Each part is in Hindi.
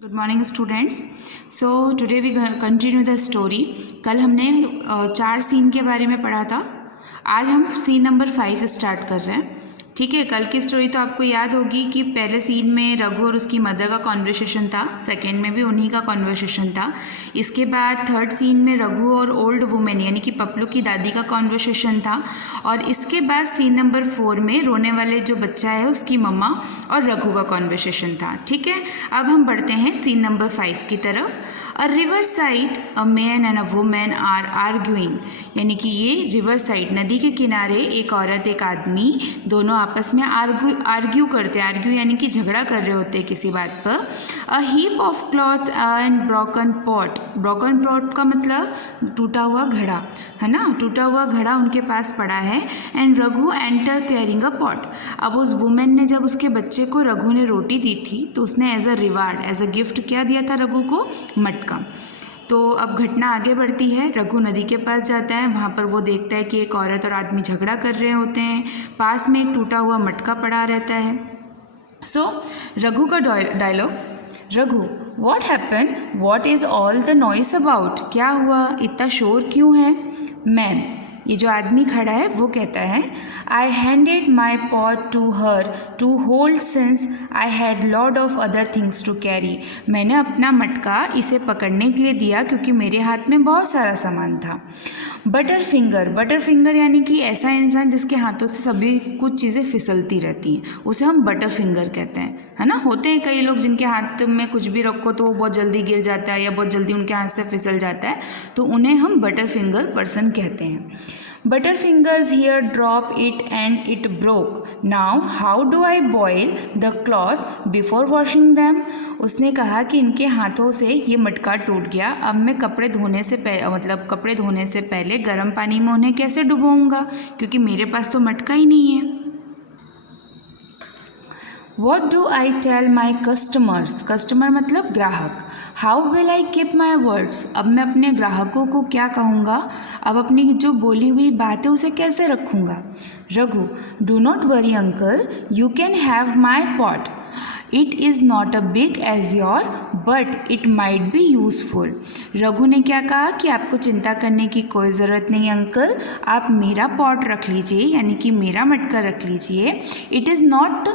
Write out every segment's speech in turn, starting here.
Good morning students. So today we continue the story. कल हमने 4 सीन के बारे में पढ़ा था। आज हम सीन नंबर 5 स्टार्ट कर रहे हैं। ठीक है, कल की स्टोरी तो आपको याद होगी कि पहले सीन में रघु और उसकी मदर का कॉन्वर्सेशन था, सेकंड में भी उन्हीं का कॉन्वर्सेशन था। इसके बाद थर्ड सीन में रघु और ओल्ड वुमेन यानी कि पपलू की दादी का कॉन्वर्सेशन था। और इसके बाद सीन नंबर 4 में रोने वाले जो बच्चा है उसकी मम्मा और रघु का कॉन्वर्सेशन था। ठीक है, अब हम बढ़ते हैं सीन नंबर 5 की तरफ। A river side a man and a woman are arguing, यानी कि ये रिवर साइड नदी के किनारे एक औरत एक आदमी दोनों आपस में आर्ग्यू करते हैं। आर्ग्यू यानी कि झगड़ा कर रहे होते हैं किसी बात पर। A heap of clothes and broken pot. Broken pot का मतलब टूटा हुआ घड़ा, है ना। टूटा हुआ घड़ा उनके पास पड़ा है। And Raghu enter carrying a pot. अब उस वुमेन ने जब उसके बच्चे को रघु ने रोटी दी थी तो उसने as a reward, as a gift क्या दिया था रघु को? मटका। तो अब घटना आगे बढ़ती है। रघु नदी के पास जाता है, वहाँ पर वो देखता है कि एक औरत और आदमी झगड़ा कर रहे होते हैं। पास में एक टूटा हुआ मटका पड़ा रहता है। सो रघु का dialogue, Raghu what happen, what is all the noise about, क्या हुआ, इतना शोर क्यों है? मैन, ये जो आदमी खड़ा है वो कहता है, I handed my pot to her to hold since I had lot of other things to carry. मैंने अपना मटका इसे पकड़ने के लिए दिया क्योंकि मेरे हाथ में बहुत सारा सामान था। बटर फिंगर, बटर फिंगर यानी कि ऐसा इंसान जिसके हाथों से सभी कुछ चीज़ें फिसलती रहती हैं, उसे हम बटर फिंगर कहते हैं, है ना। होते हैं कई लोग जिनके हाथ में कुछ भी रखो तो वो बहुत जल्दी गिर जाता है या बहुत जल्दी उनके हाथ से फिसल जाता है, तो उन्हें हम बटर फिंगर पर्सन कहते हैं। Butter fingers here drop it and it broke, now how do I boil the clothes before washing them. उसने कहा कि इनके हाथों से ये मटका टूट गया, अब मैं कपड़े धोने से पहले गर्म पानी में उन्हें कैसे डुबोऊंगा, क्योंकि मेरे पास तो मटका ही नहीं है। What do I tell my customers, customer मतलब ग्राहक। How will I keep my words, अब मैं अपने ग्राहकों को क्या कहूँगा, अब अपनी जो बोली हुई बात है उसे कैसे रखूँगा। Raghu, do not worry uncle, you can have my pot, it is not a big as your but it might be useful. Raghu ने क्या कहा कि आपको चिंता करने की कोई ज़रूरत नहीं अंकल, आप मेरा पॉट रख लीजिए, यानी कि मेरा मटका रख लीजिए। It is not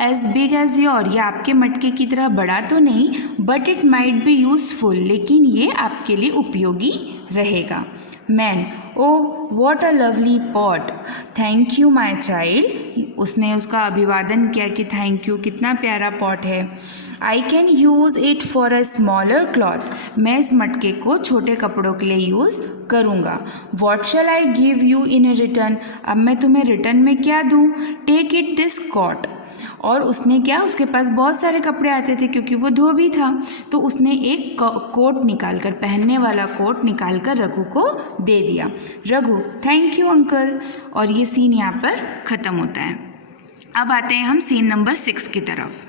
as big as your, ये आपके मटके की तरह बड़ा तो नहीं, but it might be useful, लेकिन ये आपके लिए उपयोगी रहेगा। Man, o what a lovely pot, thank you my child. उसने उसका अभिवादन किया कि थैंक यू, कितना प्यारा पॉट है। I can use it for a smaller cloth, मैं इस मटके को छोटे कपड़ों के लिए यूज़ करूँगा। What shall I give you in return, अब मैं तुम्हें रिटर्न में क्या दूँ? Take it this cot. और उसने क्या, उसके पास बहुत सारे कपड़े आते थे क्योंकि वो धोबी था, तो उसने एक कोट निकाल कर, पहनने वाला कोट निकाल कर रघु को दे दिया। Raghu, thank you uncle. और ये सीन यहाँ पर ख़त्म होता है। अब आते हैं हम सीन नंबर 6 की तरफ।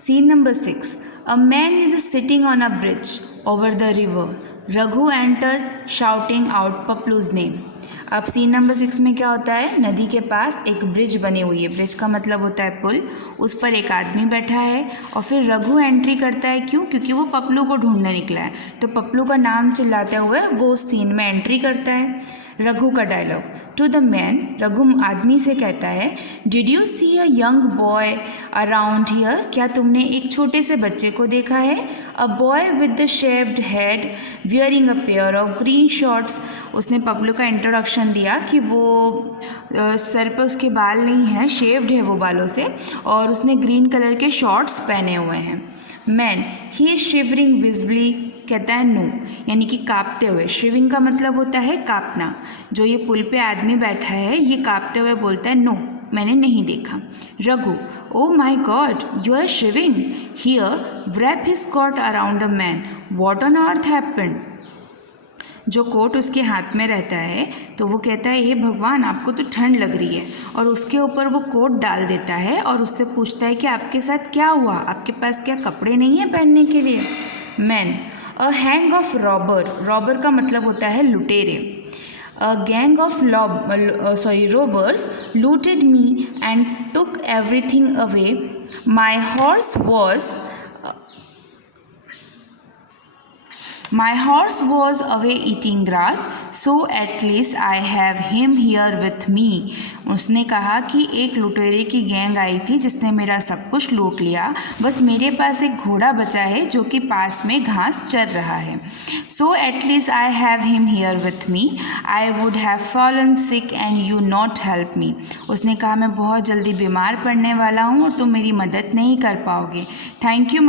Scene number 6, a man is sitting on a bridge over the river, Raghu enter shouting out पपलूज नेम। अब सीन नंबर 6 में क्या होता है, नदी के पास एक ब्रिज बनी हुई है, ब्रिज का मतलब होता है पुल, उस पर एक आदमी बैठा है और फिर रघु एंट्री करता है। क्यों? क्योंकि वो पपलू को ढूंढने निकला है, तो पपलू का नाम चिल्लाते हुए वो उस सीन में एंट्री करता है। रघु का dialogue, to the man, Raghu आदमी से कहता है, did you see a young boy around here, क्या तुमने एक छोटे से बच्चे को देखा है? A boy with the shaped head wearing a pair of green shorts. उसने पपलू का इंट्रोडक्शन दिया कि वो सर पे उसके बाल नहीं हैं, शेव्ड है वो बालों से, और उसने ग्रीन कलर के शॉर्ट्स पहने हुए हैं। मैन, ही इज शिवरिंग विजबली, कहता है नो, यानी कि कांपते हुए। शिवरिंग का मतलब होता है कांपना। जो ये पुल पे आदमी बैठा है ये कांपते हुए बोलता है नो, मैंने नहीं देखा। Raghu, oh my God, you are shivering, here wrap his coat around a man, what on earth happened। जो कोट उसके हाथ में रहता है तो वो कहता है, हे भगवान, आपको तो ठंड लग रही है, और उसके ऊपर वो कोट डाल देता है और उससे पूछता है कि आपके साथ क्या हुआ, आपके पास क्या कपड़े नहीं हैं पहनने के लिए। Man, a hang of robber, robber का मतलब होता है लुटेरे। A gang of robbers looted me and took everything away My horse was away eating grass, so at least I have him here with me. उसने कहा कि एक लुटेरे की गैंग आई थी जिसने मेरा सब कुछ लूट लिया, बस मेरे पास एक घोड़ा बचा है जो कि पास में घास चर रहा है. So at least I have him here with me. I would have fallen sick and you not help me. उसने कहा मैं बहुत जल्दी बीमार पड़ने वाला हूँ और तुम मेरी मदद नहीं कर पाओगे. Thank you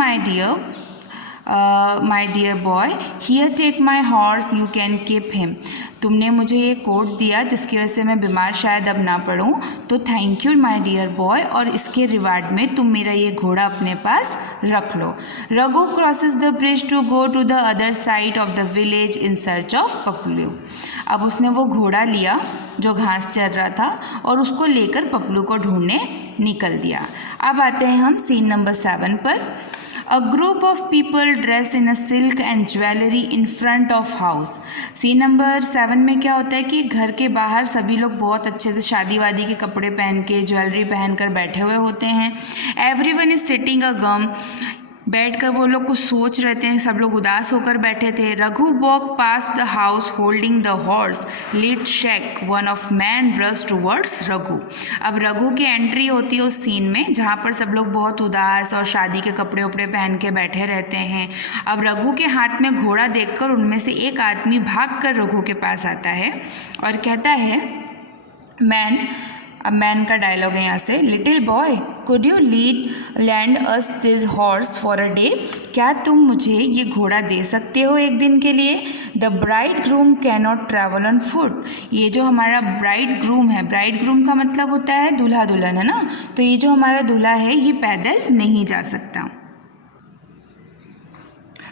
my dear boy, here take my horse, you can keep him. तुमने मुझे ये कोट दिया जिसकी वजह से मैं बीमार शायद अब ना पड़ूं, तो thank you my dear boy, और इसके रिवार्ड में तुम मेरा ये घोड़ा अपने पास रख लो. Raghu crosses the bridge to go to the other side of the village in search of Paplu. अब उसने वो घोड़ा लिया जो घास चर रहा था और उसको लेकर पपलू को ढूंढने निकल दिया. अब आते हैं हम सीन नंबर 7 पर. A group of people dressed in a silk and jewelry in front of house. Scene number 7 में क्या होता है कि घर के बाहर सभी लोग बहुत अच्छे से शादी वादी के कपड़े पहन के ज्वेलरी पहन कर बैठे हुए होते हैं. Everyone is sitting a gum. बैठकर वो लोग कुछ सोच रहे थे, सब लोग उदास होकर बैठे थे. Raghu walk pass the house holding the horse lit shake one of man rush towards Raghu. अब रघु की एंट्री होती है उस सीन में जहाँ पर सब लोग बहुत उदास और शादी के कपड़े उपड़े पहन के बैठे रहते हैं. अब रघु के हाथ में घोड़ा देखकर उनमें से एक आदमी भाग कर रघु के पास आता है और कहता है मैन. अब मैन का डायलॉग है यहाँ से. Little boy could you land us this horse for a day. क्या तुम मुझे ये घोड़ा दे सकते हो एक दिन के लिए. The bride groom can not travel on foot. ये जो हमारा ब्राइड ग्रूम है, ब्राइड ग्रूम का मतलब होता है दूल्हा दुल्हन, है ना. तो ये जो हमारा दूल्हा है ये पैदल नहीं जा सकता.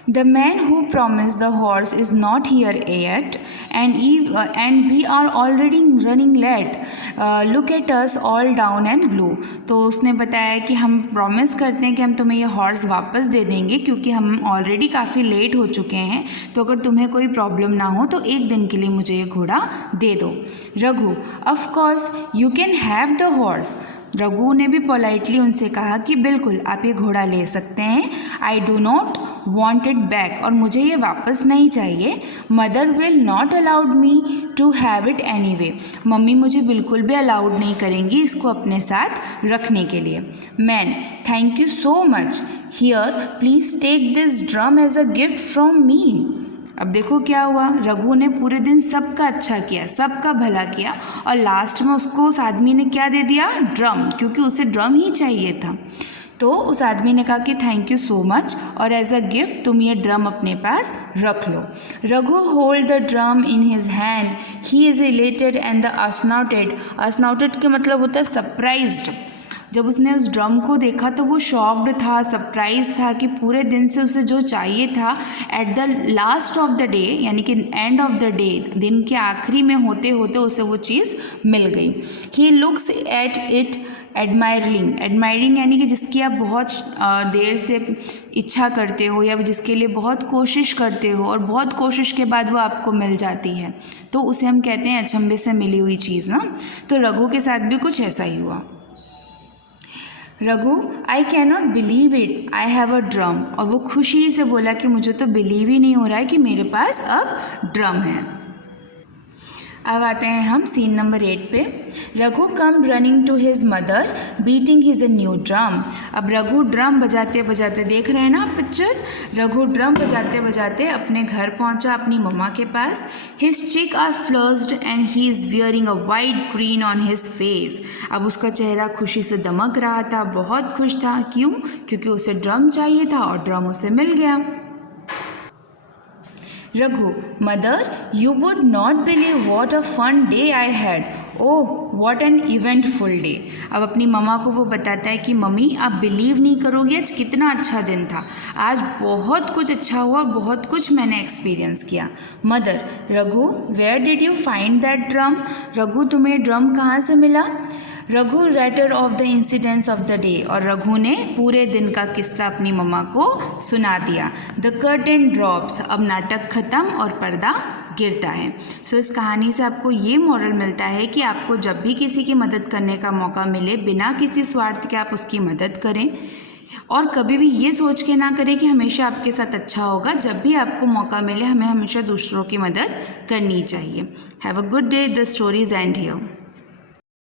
The man who promised the horse is not here yet, and we are already running late. Look at us all down and blue. तो उसने बताया कि हम प्रॉमिस करते हैं कि हम तुम्हें ये हॉर्स वापस दे देंगे क्योंकि हम ऑलरेडी काफ़ी लेट हो चुके हैं. तो अगर तुम्हें कोई प्रॉब्लम ना हो तो एक दिन के लिए मुझे ये घोड़ा दे दो. Raghu of course you can have the horse. Raghu ने भी पोलाइटली उनसे कहा कि बिल्कुल आप ये घोड़ा ले सकते हैं. I do not want it back. और मुझे ये वापस नहीं चाहिए. Mother will not allowed me to have it any way. Mummy मुझे बिल्कुल भी अलाउड नहीं करेंगी इसको अपने साथ रखने के लिए. Man thank you so much. Here please take this drum as a gift from me. अब देखो क्या हुआ. रघु ने पूरे दिन सबका अच्छा किया, सबका भला किया, और लास्ट में उसको उस आदमी ने क्या दे दिया, ड्रम, क्योंकि उसे ड्रम ही चाहिए था. तो उस आदमी ने कहा कि थैंक यू सो मच और एज अ गिफ्ट तुम ये ड्रम अपने पास रख लो. Raghu hold the drum in his hand. He is elated and the astounded. Astounded के मतलब होता है सरप्राइज्ड. जब उसने उस ड्रम को देखा तो वो शॉक्ड था, सरप्राइज था कि पूरे दिन से उसे जो चाहिए था at the last of the day, यानी कि एंड ऑफ द डे, दिन के आखिरी में होते होते उसे वो चीज़ मिल गई. He looks at it admiring यानी कि जिसकी आप बहुत देर से इच्छा करते हो या जिसके लिए बहुत कोशिश करते हो और बहुत कोशिश के बाद वो आपको मिल जाती है, तो उसे हम कहते हैं अचंभे से मिली हुई चीज़ ना. तो रघु के साथ भी कुछ ऐसा ही हुआ. Raghu I can not believe it I have a drum. और वो खुशी से बोला कि मुझे तो बिलीव ही नहीं हो रहा है कि मेरे पास अब ड्रम है. अब आते हैं हम सीन नंबर 8 पे. Raghu come running to his mother beating his a new drum. अब रघु ड्रम बजाते बजाते, देख रहे हैं ना पिक्चर, रघु ड्रम बजाते बजाते अपने घर पहुंचा अपनी मम्मा के पास. His cheek are flushed and he is wearing a wide grin on his face. अब उसका चेहरा खुशी से दमक रहा था, बहुत खुश था. क्यों? क्योंकि उसे ड्रम चाहिए था और ड्रम उसे मिल गया. Raghu mother you would not believe what a fun day I had. Oh what an eventful day. अब अपनी मम्मा को वो बताता है कि मम्मी आप बिलीव नहीं करोगे आज कितना अच्छा दिन था, आज बहुत कुछ अच्छा हुआ, बहुत कुछ मैंने एक्सपीरियंस किया. Mother Raghu where did you find that drum. Raghu तुम्हें ड्रम कहाँ से मिला. Raghu writer of the incidents of the day, और रघु ने पूरे दिन का किस्सा अपनी मम्मा को सुना दिया। द कर्टेन ड्रॉप्स, अब नाटक ख़त्म और पर्दा गिरता है। सो इस कहानी से आपको ये मॉरल मिलता है कि आपको जब भी किसी की मदद करने का मौका मिले, बिना किसी स्वार्थ के आप उसकी मदद करें, और कभी भी ये सोच के ना करें कि हमेशा आपके साथ अच्छा होगा। जब भी आपको मौका मिले, हमें हमेशा दूसरों की मदद करनी चाहिए। Have a good day. The stories and here.